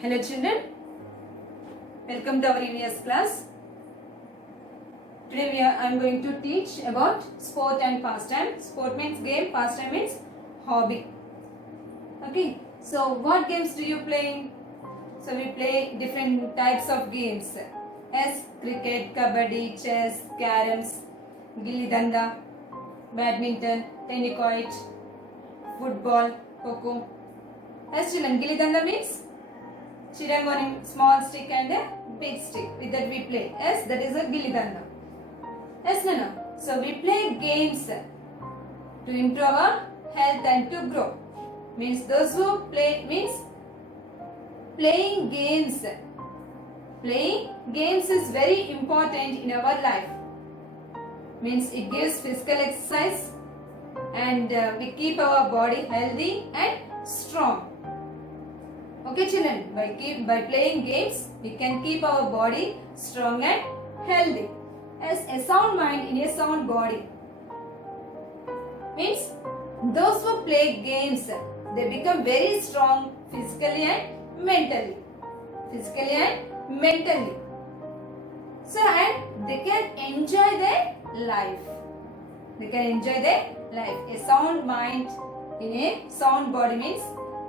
Hello children, welcome to our EVS class. Today I am going to teach about sport and pastime. Sport means game, pastime means hobby. Okay, so what games do you play? So we play different types of games as cricket, kabaddi, chess, caroms, gilli danda, badminton, tennis, football, kho. As children, gilli danda means Chirangoni, small stick and a big stick. With that we play. Yes, that is a gilli danda. Yes, no. So we play games to improve our health and to grow. Means those who play means playing games. Playing games is very important in our life. Means it gives physical exercise and we keep our body healthy and strong. Okay children, by playing games, we can keep our body strong and healthy. As a sound mind in a sound body. Means those who play games, they become very strong physically and mentally. Physically and mentally. So and they can enjoy their life. They can enjoy their life. A sound mind in a sound body means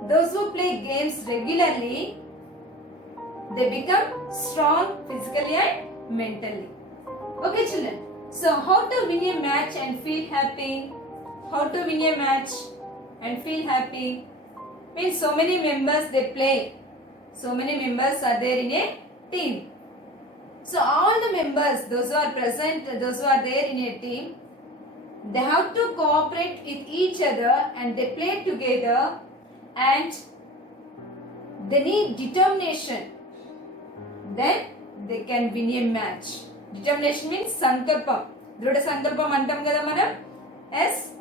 those who play games regularly, they become strong physically and mentally. Okay children, so how to win a match and feel happy? How to win a match and feel happy? Means so many members they play. So many members are there in a team. So all the members, those who are present, those who are there in a team, they have to cooperate with each other and they play together. And they need determination. Then they can win a match. Determination means sankalpam. Druda sankalpam antam kada manam. Yes.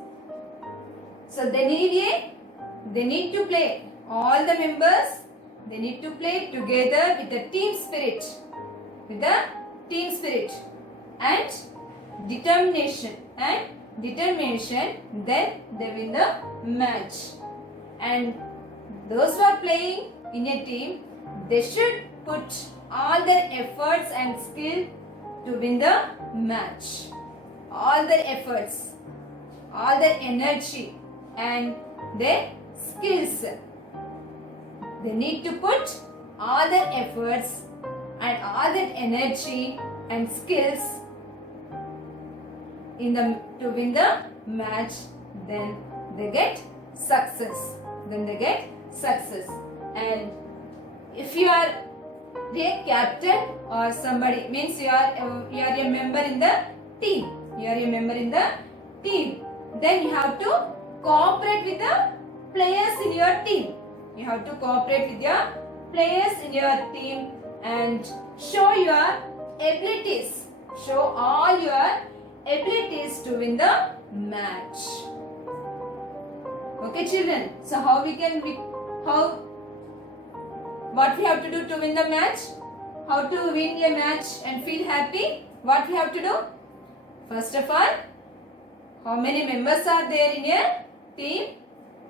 So they need to play. All the members, they need to play together with the team spirit. With the team spirit and determination. Then they win the match. And those who are playing in a team, they should put all their efforts and skill to win the match. All their efforts, all their energy and their skills. They need to put all their efforts and all their energy and skills to win the match. Then they get success. And if you are the captain or somebody, means you are a member in the team. Then you have to cooperate with the players in your team. And show your abilities. Show all your abilities to win the match. Okay children, so what we have to do to win the match? How to win a match and feel happy? What we have to do? First of all, how many members are there in a team?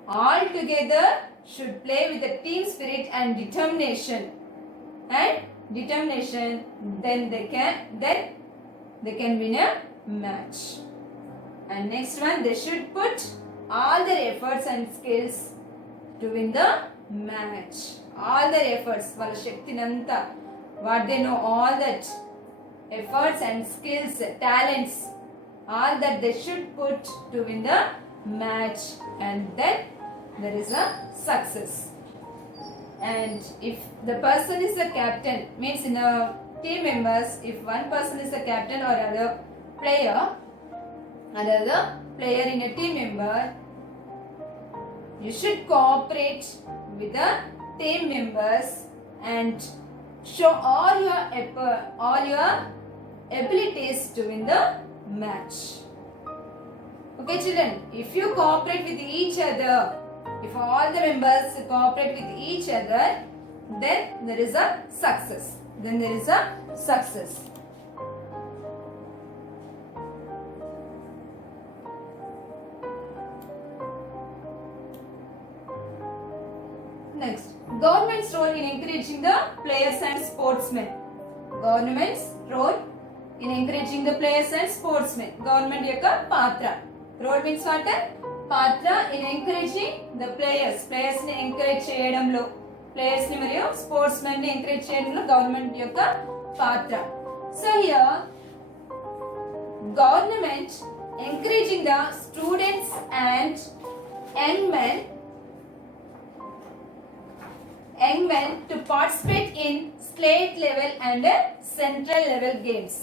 All together should play with the team spirit and determination. Then they can win a match. And next one, they should put all their efforts and skills to win the match. All their efforts, వాళ్ళ శక్తినంతా, what they know, all that efforts and skills, talents, all that they should put to win the match, and then there is a success. And if the person is the captain, means in a team members, if one person is the captain or another player in a team member, you should cooperate with the team members and show all your abilities to win the match. Okay children, if you cooperate with each other, if all the members cooperate with each other, then there is a success. Next, government's role in encouraging the players and sportsmen. Government's role in encouraging the players and sportsmen. Government యొక్క పాత్ర. Role means what? పాత్ర in encouraging the players. Players ని encourage చేయడంలో, players ని మరియు sportsmen ని encourage చేయడంలో government యొక్క పాత్ర. So here, government encouraging the students and young men to participate in state level and central level games.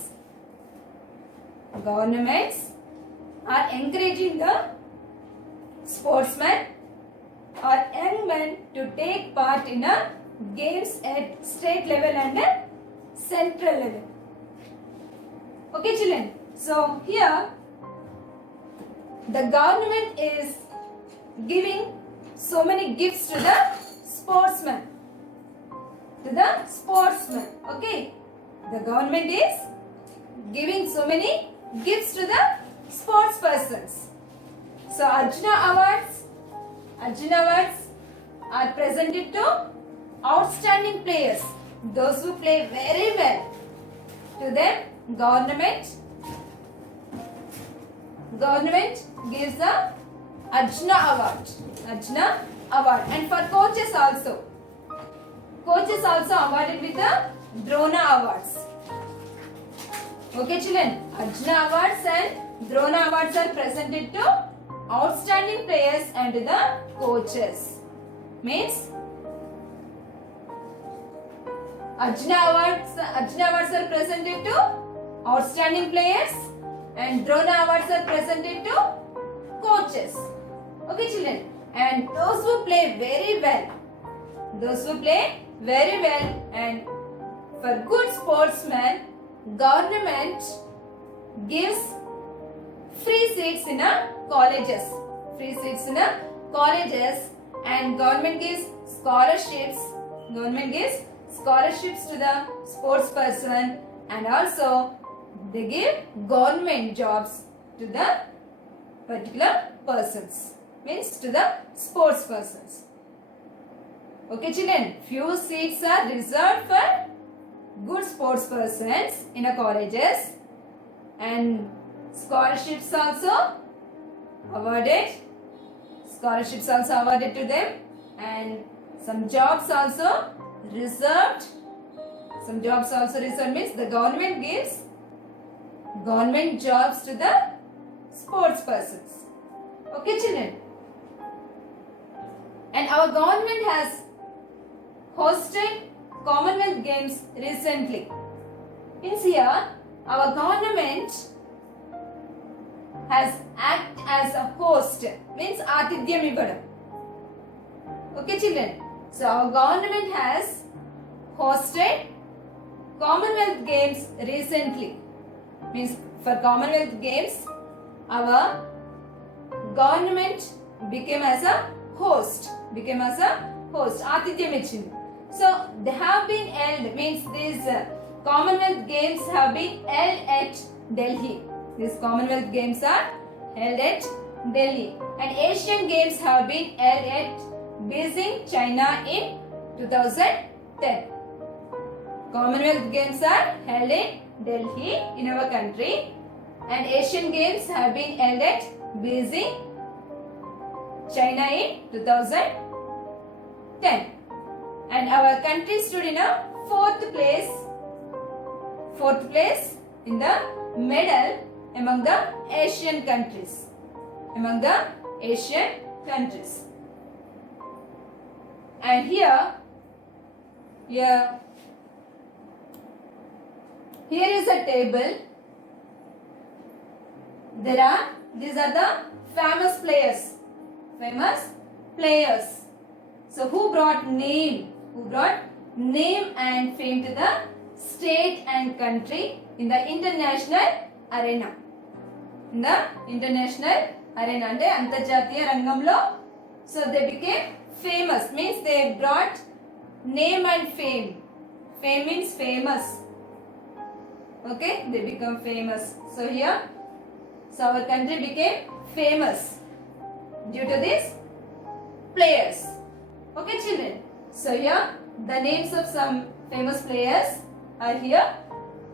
Governments are encouraging the sportsmen or young men to take part in games at state level and central level. Okay children, so here the government is giving so many gifts to the sportsmen. Okay, the government is giving so many gifts to the sports persons. So Arjuna awards are presented to outstanding players, those who play very well. To them government gives the Arjuna award, and for coaches also awarded with the Drona awards. Okay children, Arjuna awards and Drona awards are presented to outstanding players and to the coaches. Means Arjuna awards are presented to outstanding players and Drona awards are presented to coaches. Okay children, and those who play very well and for good sportsmen, government gives free seats in colleges, and government gives scholarships to the sports person, and also they give government jobs to the particular persons, means to the sports persons. Okay children, few seats are reserved for good sports persons in a colleges, and scholarships also awarded to them, and some jobs also reserved means the government gives government jobs to the sports persons. Okay children, and our government has hosted Commonwealth Games recently. Means here our government has acted as a host, means Atidhyam Ivadam. Okay children, so our government has hosted Commonwealth Games recently. Means for Commonwealth Games our government became as a host, Atidhyam ichindi. So they have been held, means these Commonwealth Games have been held at Delhi. These Commonwealth Games are held at Delhi, and Asian Games have been held at Beijing, China in 2010. Commonwealth Games are held in Delhi in our country, and Asian Games have been held at Beijing, China in 2010. And our country stood in a fourth place in the medal among the Asian countries. And here is a table. These are the famous players. So who brought name and fame to the state and country in the international arena. అంటే అంతర్జాతీయ రంగంలో. So they became famous, means they brought name and fame. Fame means famous. Okay, they become famous. So here, our country became famous due to these players. Okay children. So here the names of some famous players are here.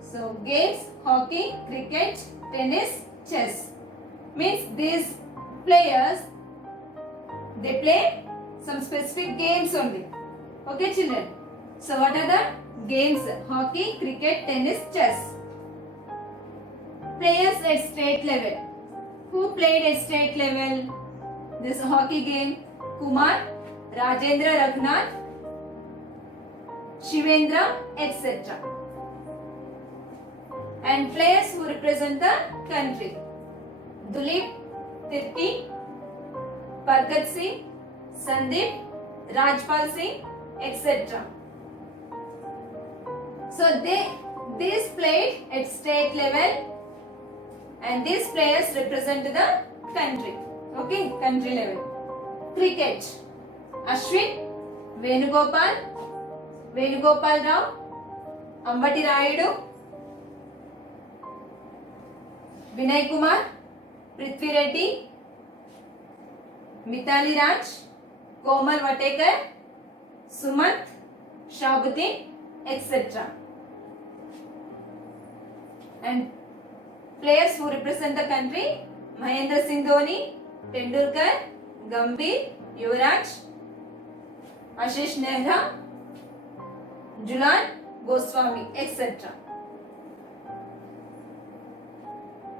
So games: hockey, cricket, tennis, chess. Means these players, they play some specific games only. Okay children. So what are the games? Hockey, cricket, tennis, chess. Players at state level. Who played at state level this hockey game? Kumar, Rajendra Raghunath, Shivendra, etc. And players who represent the country: Dulip, Tirki, Pargat Singh, Sandeep, Rajpal Singh, etc. So these played at state level, and these players represent the country. Okay, country level. Cricket: Ashwin, Venugopal, Venugopal Rao, Ambati Rayudu, Vinay Kumar, Prithvi Reddy, Mithali Raj, Komal Vatekar, Sumant, Shabuddin, etc. And players who represent the country: Mahendra Singh Dhoni, Tendulkar, Gambhir, Yuvraj, Ashish Nehra, Julan Goswami, etc.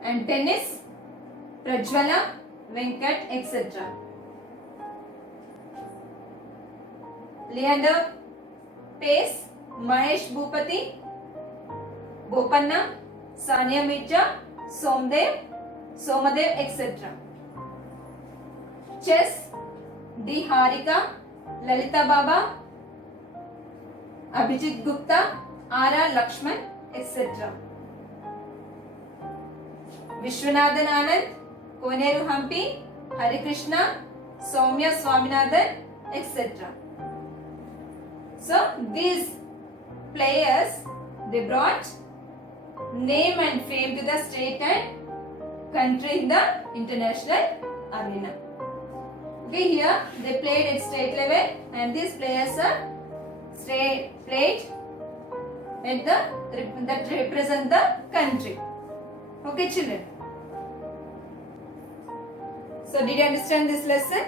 And tennis: Prajwala, Venkat, etc. Leander Pace, Mahesh Bhupati, Bopanna, Sania Mirza, Somadev, etc. Chess: D. Harika, Lalita Baba, Abhijit Gupta, R. Lakshman, etc. Vishwanathan Anand, Koneru Hampi, Hari Krishna, Soumya Swaminathan, etc. So these players, they brought name and fame to the state and country in the international arena. Okay, here they played at state level, and these players are played at that represent the country. Okay children. So did you understand this lesson?